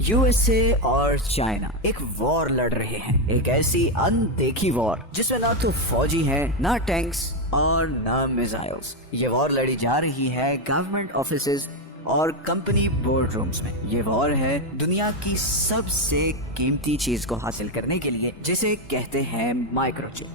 USA और China एक war लड़ रहे हैं, एक ऐसी अनदेखी वॉर जिसमें ना तो फौजी हैं, ना टैंक्स और ना मिसाइल्स। ये वॉर लड़ी जा रही है गवर्नमेंट ऑफिसेज और कंपनी बोर्ड रूम्स में। ये वॉर है दुनिया की सबसे कीमती चीज को हासिल करने के लिए, जिसे कहते हैं माइक्रोचिप।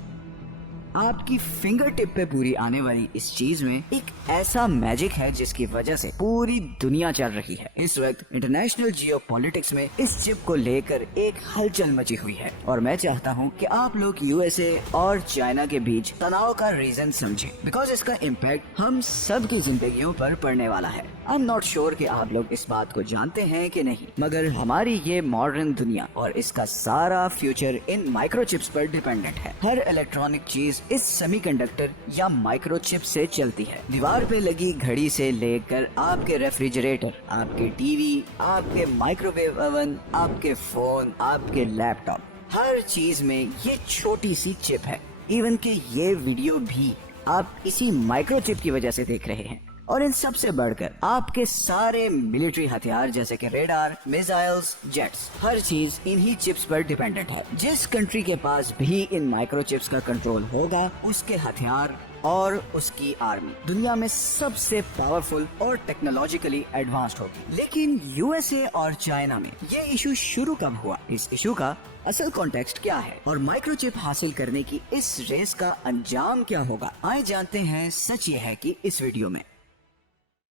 आपकी फिंगर टिप पे पूरी आने वाली इस चीज में एक ऐसा मैजिक है जिसकी वजह से पूरी दुनिया चल रही है। इस वक्त इंटरनेशनल जियोपॉलिटिक्स में इस चिप को लेकर एक हलचल मची हुई है और मैं चाहता हूँ कि आप लोग यूएसए और चाइना के बीच तनाव का रीजन समझें, बिकॉज इसका इम्पैक्ट हम सब की जिंदगियों पर पड़ने वाला है। आई एम नॉट श्योर कि आप लोग इस बात को जानते हैं कि नहीं, मगर हमारी ये मॉडर्न दुनिया और इसका सारा फ्यूचर इन माइक्रोचिप्स पर डिपेंडेंट है। हर इलेक्ट्रॉनिक चीज इस सेमीकंडक्टर या माइक्रोचिप से चलती है। दीवार पे लगी घड़ी से लेकर आपके रेफ्रिजरेटर, आपके टीवी, आपके माइक्रोवेव ओवन, आपके फोन, आपके लैपटॉप, हर चीज में ये छोटी सी चिप है। इवन कि ये वीडियो भी आप इसी माइक्रोचिप की वजह से देख रहे हैं। और इन सब से बढ़कर आपके सारे मिलिट्री हथियार जैसे कि रेडार, मिसाइल्स, जेट्स, हर चीज इन्हीं चिप्स पर डिपेंडेंट है। जिस कंट्री के पास भी इन माइक्रोचिप्स का कंट्रोल होगा, उसके हथियार और उसकी आर्मी दुनिया में सबसे पावरफुल और टेक्नोलॉजिकली एडवांस्ड होगी। लेकिन यूएसए और चाइना में ये इशू शुरू कब हुआ, इस इशू का असल कॉन्टेक्स्ट क्या है और माइक्रोचिप हासिल करने की इस रेस का अंजाम क्या होगा, आइए जानते हैं। सच ये है कि इस वीडियो में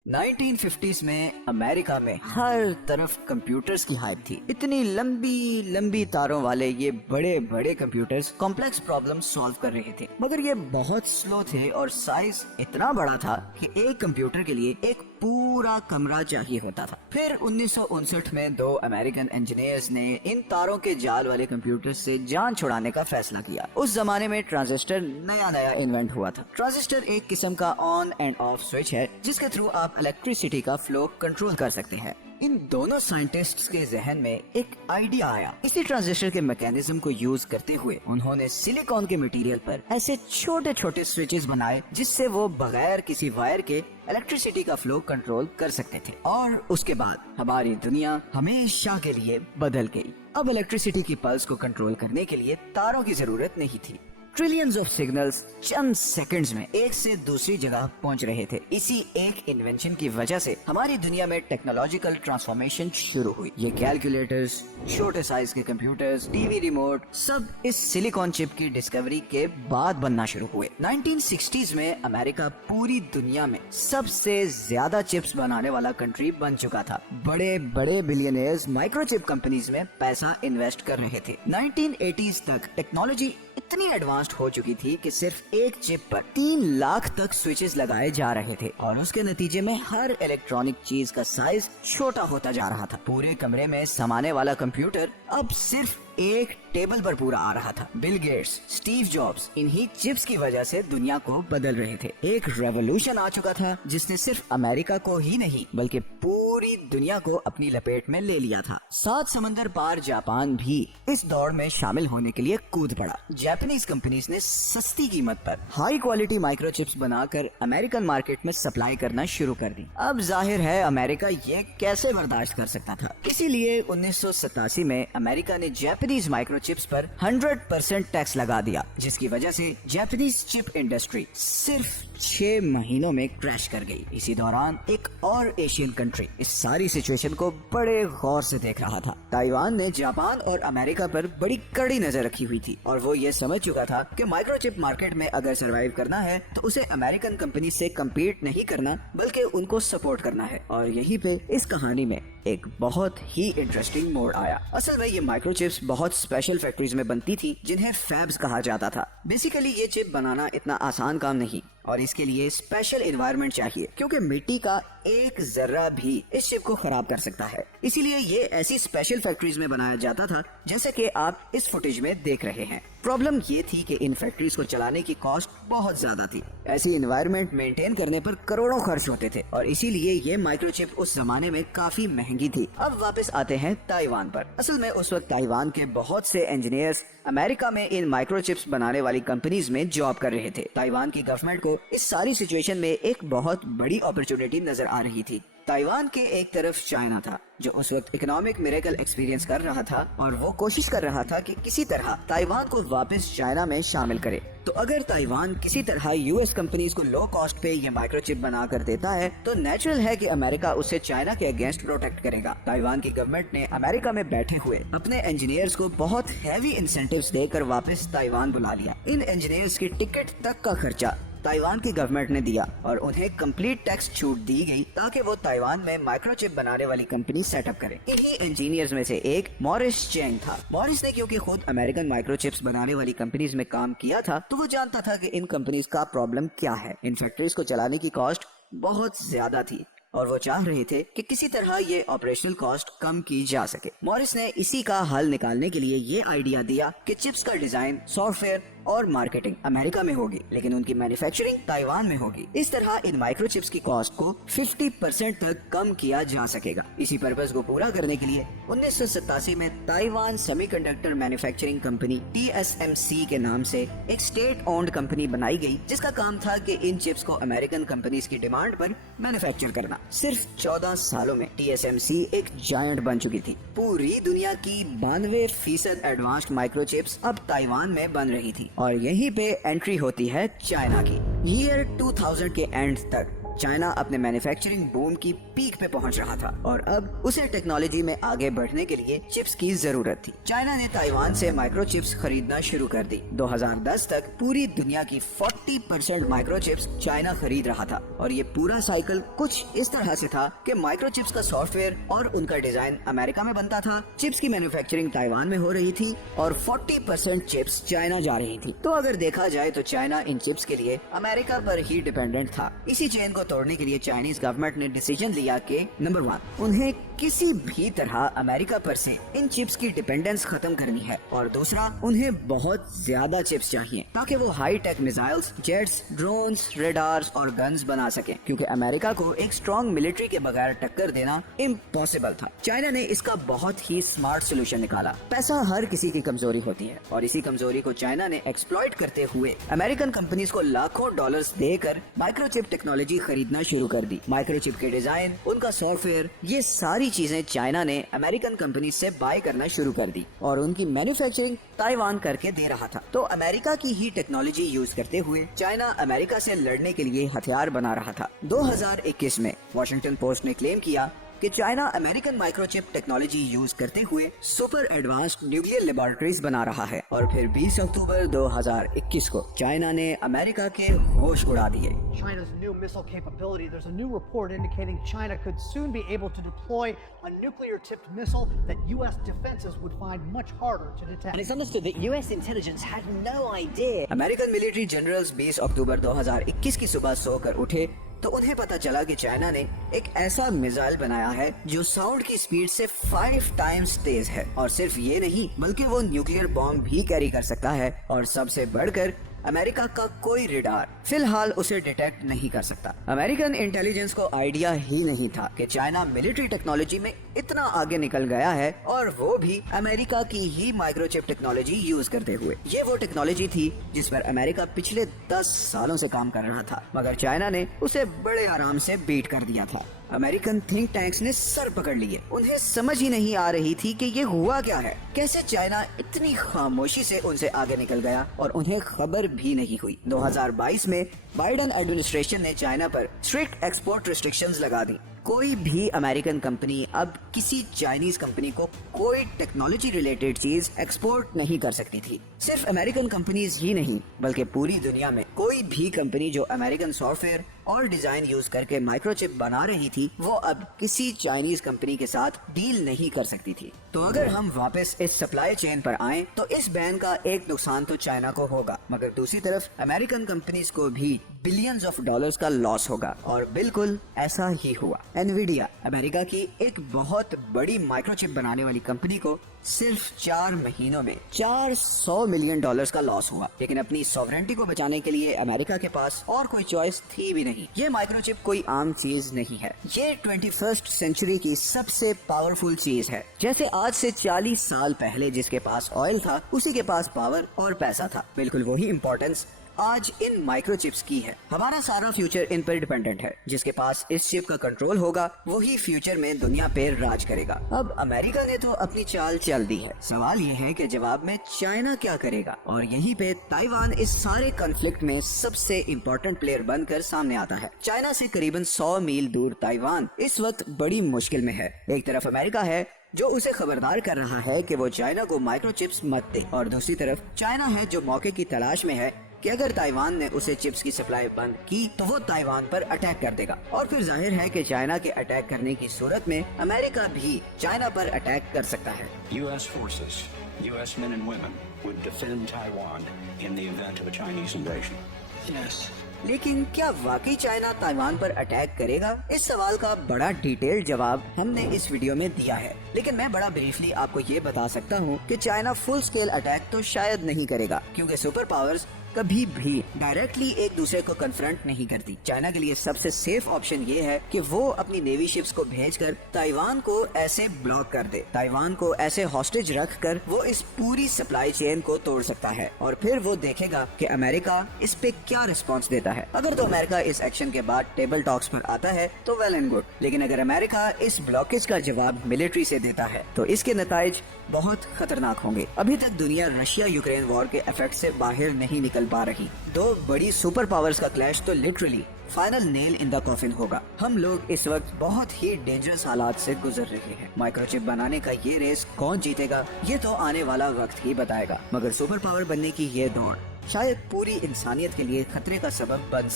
1950s में अमेरिका में हर तरफ कंप्यूटर्स की हाइप थी। इतनी लंबी लंबी तारों वाले ये बड़े बड़े कंप्यूटर्स कॉम्प्लेक्स प्रॉब्लम सॉल्व कर रहे थे, मगर ये बहुत स्लो थे और साइज इतना बड़ा था कि एक कंप्यूटर के लिए एक पूरा कमरा चाहिए होता था। फिर 1959 में दो अमेरिकन इंजीनियर्स ने इन तारों के जाल वाले कंप्यूटर से जान छुड़ाने का फैसला किया। उस जमाने में ट्रांजिस्टर नया नया इन्वेंट हुआ था। ट्रांजिस्टर एक किस्म का ऑन एंड ऑफ स्विच है जिसके थ्रू आप इलेक्ट्रिसिटी का फ्लो कंट्रोल कर सकते हैं। इन दोनों साइंटिस्ट्स के जहन में एक आइडिया आया। इसी ट्रांजिस्टर के मैकेनिज्म को यूज करते हुए उन्होंने सिलिकॉन के मटेरियल पर ऐसे छोटे छोटे स्विचेस बनाए जिससे वो बगैर किसी वायर के इलेक्ट्रिसिटी का फ्लो कंट्रोल कर सकते थे। और उसके बाद हमारी दुनिया हमेशा के लिए बदल गई। अब इलेक्ट्रिसिटी की पल्स को कंट्रोल करने के लिए तारों की जरूरत नहीं थी। Trillions of signals Chand seconds में एक से दूसरी जगह पहुंच रहे थे। इसी एक इन्वेंशन की वजह से हमारी दुनिया में टेक्नोलॉजिकल ट्रांसफॉर्मेशन शुरू हुई। ये कैलकुलेटर्स, छोटे साइज के कंप्यूटर्स, टीवी रिमोट, सब इस सिलिकॉन चिप की डिस्कवरी के बाद बनना शुरू हुए। 1960s में अमेरिका पूरी दुनिया में सबसे ज्यादा चिप्स बनाने वाला कंट्री बन चुका था। बड़े बड़े बिलियनियर्स माइक्रोचिप कंपनीज में पैसा इन्वेस्ट कर रहे थे। 1980s तक टेक्नोलॉजी इतनी एडवांस्ड हो चुकी थी कि सिर्फ एक चिप पर 3 लाख तक स्विचेस लगाए जा रहे थे और उसके नतीजे में हर इलेक्ट्रॉनिक चीज का साइज छोटा होता जा रहा था। पूरे कमरे में समाने वाला कंप्यूटर अब सिर्फ एक टेबल पर पूरा आ रहा था। बिल गेट्स, स्टीव जॉब्स इन्हीं चिप्स की वजह से दुनिया को बदल रहे थे। एक रेवोल्यूशन आ चुका था जिसने सिर्फ अमेरिका को ही नहीं बल्कि पूरी दुनिया को अपनी लपेट में ले लिया था। 7 समंदर पार जापान भी इस दौड़ में शामिल होने के लिए कूद पड़ा। जापानीज कंपनीज ने सस्ती कीमत पर हाई क्वालिटी माइक्रोचिप्स बनाकर अमेरिकन मार्केट में सप्लाई करना शुरू कर दी। अब जाहिर है अमेरिका ये कैसे बर्दाश्त कर सकता था। इसीलिए 1987 में अमेरिका ने जापानीज माइक्रोचिप्स पर 100% टैक्स लगा दिया, जिसकी वजह से जापानीज चिप इंडस्ट्री सिर्फ 6 महीनों में क्रैश कर गई। इसी दौरान एक और एशियन कंट्री इस सारी सिचुएशन को बड़े गौर से देख रहा था। ताइवान ने जापान और अमेरिका पर बड़ी कड़ी नजर रखी हुई थी और वो ये समझ चुका था कि माइक्रोचिप मार्केट में अगर सरवाइव करना है तो उसे अमेरिकन कंपनी से कम्पीट नहीं करना बल्कि उनको सपोर्ट करना है। और यहीं पे इस कहानी में एक बहुत ही इंटरेस्टिंग मोड़ आया। असल में ये माइक्रोचिप्स बहुत स्पेशल फैक्ट्रीज में बनती थी जिन्हें फैब्स कहा जाता था। बेसिकली ये चिप बनाना इतना आसान काम नहीं और इसके लिए स्पेशल एनवायरनमेंट चाहिए, क्योंकि मिट्टी का एक जर्रा भी इस चिप को खराब कर सकता है। इसीलिए ये ऐसी स्पेशल फैक्ट्रीज में बनाया जाता था जैसे कि आप इस फुटेज में देख रहे हैं। प्रॉब्लम ये थी कि इन फैक्ट्रीज को चलाने की कॉस्ट बहुत ज्यादा थी। ऐसी एनवायरनमेंट मेंटेन करने पर करोड़ों खर्च होते थे और इसीलिए ये माइक्रोचिप उस जमाने में काफी महंगी थी। अब वापस आते हैं ताइवान पर। असल में उस वक्त ताइवान के बहुत से इंजीनियर्स अमेरिका में इन माइक्रोचिप्स बनाने वाली कंपनीज में जॉब कर रहे थे। ताइवान की गवर्नमेंट को इस सारी सिचुएशन में एक बहुत बड़ी अपॉर्चुनिटी नजर आ रही थी। ताइवान के एक तरफ चाइना था जो उस वक्त इकोनॉमिक मिरेकल एक्सपीरियंस कर रहा था और वो कोशिश कर रहा था कि किसी तरह ताइवान को वापस चाइना में शामिल करे। तो अगर ताइवान किसी तरह यूएस कंपनीज को लो कॉस्ट पे ये माइक्रोचिप बना कर देता है तो नेचुरल है कि अमेरिका उसे चाइना के अगेंस्ट प्रोटेक्ट करेगा। ताइवान की गवर्नमेंट ने अमेरिका में बैठे हुए अपने इंजीनियर्स को बहुत हैवी इंसेंटिव्स देकर वापस ताइवान बुला लिया। इन इंजीनियर्स की टिकट तक का खर्चा ताइवान की गवर्नमेंट ने दिया और उन्हें कंप्लीट टैक्स छूट दी गई ताकि वो ताइवान में माइक्रोचिप बनाने वाली कंपनी सेटअप करें। इन्हीं इंजीनियर्स में से एक मॉरिस चेंग था। मॉरिस ने क्योंकि खुद अमेरिकन माइक्रोचिप्स बनाने वाली कंपनीज में काम किया था तो वो जानता था कि इन कंपनीज का प्रॉब्लम क्या है। इन फैक्ट्रीज को चलाने की कॉस्ट बहुत ज्यादा थी और वो चाह रहे थे कि किसी तरह ये ऑपरेशनल कॉस्ट कम की जा सके। मॉरिस ने इसी का हल निकालने के लिए ये आइडिया दिया कि चिप्स का डिजाइन, सॉफ्टवेयर और मार्केटिंग अमेरिका में होगी लेकिन उनकी मैन्युफैक्चरिंग ताइवान में होगी। इस तरह इन माइक्रोचिप्स की कॉस्ट को 50% तक कम किया जा सकेगा। इसी पर्पस को पूरा करने के लिए 1987 में Taiwan semiconductor manufacturing company TSMC के नाम से एक स्टेट ओन्ड कंपनी बनाई गई जिसका काम था कि इन चिप्स को अमेरिकन कंपनीज की डिमांड पर मैन्युफैक्चर करना। सिर्फ 14 सालों में TSMC एक जायंट बन चुकी थी। पूरी दुनिया की 92% एडवांस्ड माइक्रोचिप्स अब ताइवान में बन रही थी और यहीं पे एंट्री होती है चाइना की। ईयर 2000 के एंड तक चाइना अपने मैन्युफैक्चरिंग बूम की पीक पे पहुंच रहा था और अब उसे टेक्नोलॉजी में आगे बढ़ने के लिए चिप्स की जरूरत थी। चाइना ने ताइवान से माइक्रोचिप्स खरीदना शुरू कर दी। 2010 तक पूरी दुनिया की 40% माइक्रोचिप्स चाइना खरीद रहा था और ये पूरा साइकिल कुछ इस तरह से था कि माइक्रोचिप्स का सॉफ्टवेयर और उनका डिजाइन अमेरिका में बनता था, चिप्स की मैन्युफैक्चरिंग ताइवान में हो रही थी और 40% चिप्स चाइना जा रही थी। तो अगर देखा जाए तो चाइना इन चिप्स के लिए अमेरिका पर ही डिपेंडेंट था। इसी चेन को तोड़ने के लिए चाइनीज गवर्नमेंट ने डिसीजन लिया कि नंबर 1 उन्हें किसी भी तरह अमेरिका पर से इन चिप्स की डिपेंडेंस खत्म करनी है और दूसरा उन्हें बहुत ज्यादा चिप्स चाहिए ताकि वो high tech missiles, jets, drones, radars और गन्स बना सके क्योंकि अमेरिका को एक स्ट्रॉन्ग मिलिट्री के बगैर टक्कर देना इम्पॉसिबल था। चाइना ने इसका बहुत ही स्मार्ट सोल्यूशन निकाला। पैसा हर किसी की कमजोरी होती है और इसी कमजोरी को चाइना ने एक्सप्लॉइट करते हुए अमेरिकन कंपनीज को लाखों डॉलर्स देकर माइक्रोचिप टेक्नोलॉजी खरीदना शुरू कर दी। माइक्रोचिप के डिजाइन, उनका सॉफ्टवेयर, ये सारी चीजें चाइना ने अमेरिकन कंपनी से बाय करना शुरू कर दी और उनकी मैन्युफैक्चरिंग ताइवान करके दे रहा था। तो अमेरिका की ही टेक्नोलॉजी यूज करते हुए चाइना अमेरिका से लड़ने के लिए हथियार बना रहा था। 2021 में वॉशिंगटन पोस्ट ने क्लेम किया कि China American microchip technology use करते हुए सुपर एडवांस्ड न्यूक्लियर लेबोरेटरीज बना रहा है और फिर 20 अक्टूबर 2021 को चाइना ने अमेरिका के होश उड़ा दिए। China's new missile capability. There's a new report indicating China could soon be able to deploy a nuclear-tipped missile that U.S. defenses would find much harder to detect. And it's understood that US intelligence had no idea. American military generals 20 अक्टूबर 2021 की सुबह सोकर उठे तो उन्हें पता चला कि China ने एक ऐसा मिसाइल बनाया है जो साउंड की स्पीड से 5 टाइम्स तेज है और सिर्फ ये नहीं बल्कि वो न्यूक्लियर बॉम्ब भी कैरी कर सकता है और सबसे बढ़कर अमेरिका का कोई रेडार फिलहाल उसे डिटेक्ट नहीं कर सकता। अमेरिकन इंटेलिजेंस को आइडिया ही नहीं था कि चाइना मिलिट्री टेक्नोलॉजी में इतना आगे निकल गया है और वो भी अमेरिका की ही माइक्रोचिप टेक्नोलॉजी यूज करते हुए। ये वो टेक्नोलॉजी थी जिस पर अमेरिका पिछले 10 सालों से काम कर रहा था मगर चाइना ने उसे बड़े आराम से बीट कर दिया था। अमेरिकन थिंक टैंक्स ने सर पकड़ लिए। उन्हें समझ ही नहीं आ रही थी कि ये हुआ क्या है, कैसे चाइना इतनी खामोशी से उनसे आगे निकल गया और उन्हें खबर भी नहीं हुई। 2022 में बाइडेन एडमिनिस्ट्रेशन ने चाइना पर स्ट्रिक्ट एक्सपोर्ट रिस्ट्रिक्शंस लगा दी। कोई भी अमेरिकन कंपनी अब किसी चाइनीज कंपनी को कोई टेक्नोलॉजी रिलेटेड चीज एक्सपोर्ट नहीं कर सकती थी। सिर्फ अमेरिकन कंपनीज ही नहीं बल्कि पूरी दुनिया में कोई भी कंपनी जो अमेरिकन सॉफ्टवेयर और डिजाइन यूज करके माइक्रोचिप बना रही थी वो अब किसी चाइनीज कंपनी के साथ डील नहीं कर सकती थी। तो अगर हम वापस इस सप्लाई चेन पर आएं तो इस बैन का एक नुकसान तो चाइना को होगा मगर दूसरी तरफ अमेरिकन कंपनीज को भी बिलियंस ऑफ डॉलर्स का लॉस होगा और बिल्कुल ऐसा ही हुआ। एनवीडिया अमेरिका की एक बहुत बड़ी माइक्रोचिप बनाने वाली कंपनी को सिर्फ 4 महीनों में $400 मिलियन का लॉस हुआ लेकिन अपनी सॉवरेंटी को बचाने के लिए अमेरिका के पास और कोई चॉइस थी भी नहीं। ये माइक्रोचिप कोई आम चीज नहीं है, ये 21st सेंचुरी की सबसे पावरफुल चीज है। जैसे आज से 40 साल पहले जिसके पास ऑयल था उसी के पास पावर और पैसा था, बिल्कुल वही इम्पोर्टेंस आज इन माइक्रोचिप्स की है। हमारा सारा फ्यूचर इन पर डिपेंडेंट है। जिसके पास इस चिप का कंट्रोल होगा वही फ्यूचर में दुनिया पे राज करेगा। अब अमेरिका ने तो अपनी चाल चल दी है। सवाल ये है कि जवाब में चाइना क्या करेगा, और यहीं पे ताइवान इस सारे कॉन्फ्लिक्ट में सबसे इम्पोर्टेंट प्लेयर बनकर सामने आता है। चाइना से करीबन 100 मील दूर ताइवान इस वक्त बड़ी मुश्किल में है। एक तरफ अमेरिका है जो उसे खबरदार कर रहा है कि वो चाइना को माइक्रोचिप्स मत दे, और दूसरी तरफ चाइना है जो मौके की तलाश में है कि अगर ताइवान ने उसे चिप्स की सप्लाई बंद की तो वो ताइवान पर अटैक कर देगा। और फिर जाहिर है कि चाइना के अटैक करने की सूरत में अमेरिका भी चाइना पर अटैक कर सकता है। U.S. forces, U.S. men and women would defend Taiwan in the event of a Chinese invasion. Yes. लेकिन क्या वाकई चाइना ताइवान पर अटैक करेगा? इस सवाल का बड़ा डिटेल जवाब हमने इस वीडियो में दिया है, लेकिन मैं बड़ा ब्रीफली आपको ये बता सकता हूँ कि चाइना फुल स्केल अटैक तो शायद नहीं करेगा, क्योंकि सुपर पावर्स कभी भी डायरेक्टली एक दूसरे को कन्फ्रंट नहीं करती। चाइना के लिए सबसे सेफ ऑप्शन ये है कि वो अपनी नेवी शिप्स को भेजकर ताइवान को ऐसे ब्लॉक कर दे, ताइवान को ऐसे हॉस्टेज रखकर वो इस पूरी सप्लाई चेन को तोड़ सकता है, और फिर वो देखेगा कि अमेरिका इस पे क्या रिस्पॉन्स देता है। अगर तो अमेरिका इस एक्शन के बाद टेबल टॉक्स पर आता है तो वेल एंड गुड, लेकिन अगर अमेरिका इस ब्लॉकेज का जवाब मिलिट्री से देता है तो इसके नताइज बहुत खतरनाक होंगे। अभी तक दुनिया रशिया यूक्रेन वॉर के इफेक्ट से बाहर नहीं निकल पा रही। दो बड़ी सुपर पावर्स का क्लैश तो literally final nail in the coffin होगा। हम लोग इस वक्त बहुत ही डेंजरस हालात से गुजर रहे हैं। माइक्रोचिप बनाने का ये रेस कौन जीतेगा ये तो आने वाला वक्त ही बताएगा, मगर सुपर पावर बनने की ये दौड़ शायद पूरी इंसानियत के लिए खतरे का सबब बन